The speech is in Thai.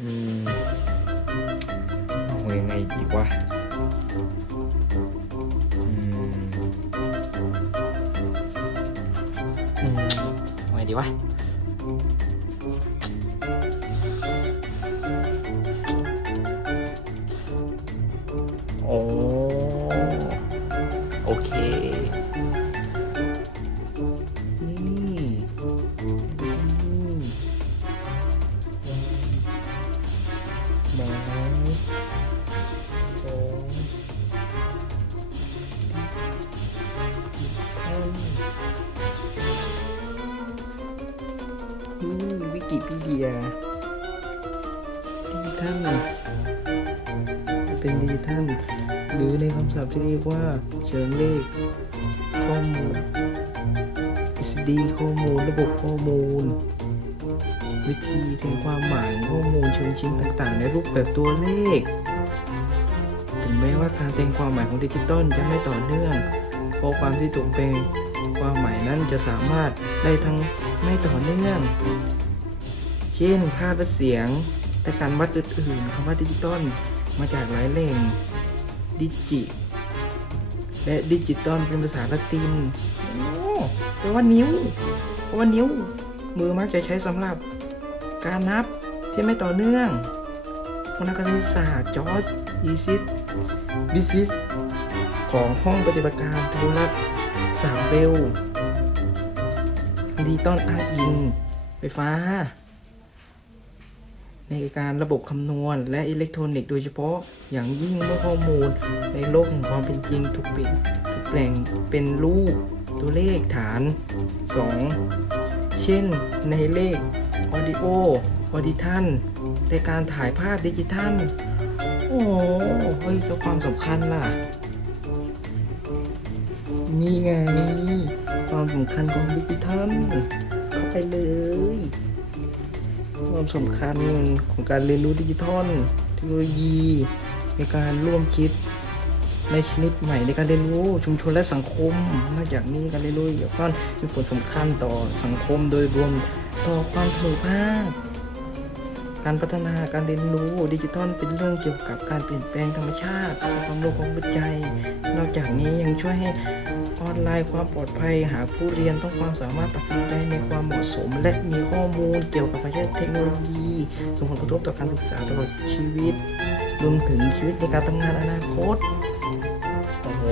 อืมเอายังไงดีวะเอาไงดีวะโอ้โอเคนี่ไม้โอ้นี่วิกิพีเดียดิจิทัลเป็นดิจิทัลหรือในคำศัพท์ที่เรียกว่าเชิงเลขข้อมูล SD ข้อมูลระบบข้อมูลวิธีแทนความหมายข้อมูลเชิงชิ้นต่างๆในรูปแบบตัวเลขถึงแม้ว่าการแทนความหมายของดิจิตอลจะไม่ต่อเนื่องข้อความที่ถูกแปลงความหมายนั้นจะสามารถได้ทั้งไม่ต่อเนื่องเช่นภาพและเสียงและการวัดอื่นๆคำว่าดิจิตอลมาจากหลายแหล่งดิจิและดิจิตอลเป็นภาษาละตินแปลว่านิ้วมือมักจะใช้สำหรับการนับที่ไม่ต่อเนื่องนักคณิตศาสตร์จอร์จบิซิสของห้องปฏิบัติการโทรศัพท์เบลดิจิตอลอ้างอิงไฟฟ้าในการระบบคำนวณและอิเล็กทรอนิกส์โดยเฉพาะอย่างยิ่งเมื่อข้อมูลในโลกแห่งความเป็นจริงถูกแปลงเป็นรูปตัวเลขฐาน 2 เช่นในเลขออดิทัลในการถ่ายภาพดิจิทัลโอ้เฮ้ยแล้วความสำคัญล่ะนี่ไงความสำคัญของดิจิทัลเข้าไปเลยความสำคัญของการเรียนรู้ดิจิทัลเทคโนโลยีในการร่วมคิดในชนิดใหม่ในการเรียนรู้ชุมชนและสังคมนอกจากนี้การเรียนรู้เกี่ยวกับมีผลสำคัญต่อสังคมโดยรวมต่อความเสมอภาคการพัฒนาการเรียนรู้ดิจิทัลเป็นเรื่องเกี่ยวกับการเปลี่ยนแปลงธรรมชาติความรู้ของปัจจัยนอกจากนี้ยังช่วยให้ออนไลน์ความปลอดภัยหากผู้เรียนต้องความสามารถตัดสินใจในความเหมาะสมและมีข้อมูลเกี่ยวกับประเทศเทคโนโลยีส่งผลกระทบต่อการศึกษาตลอดชีวิตรวมถึงชีวิตในการทำงานอนาคตโอ้โห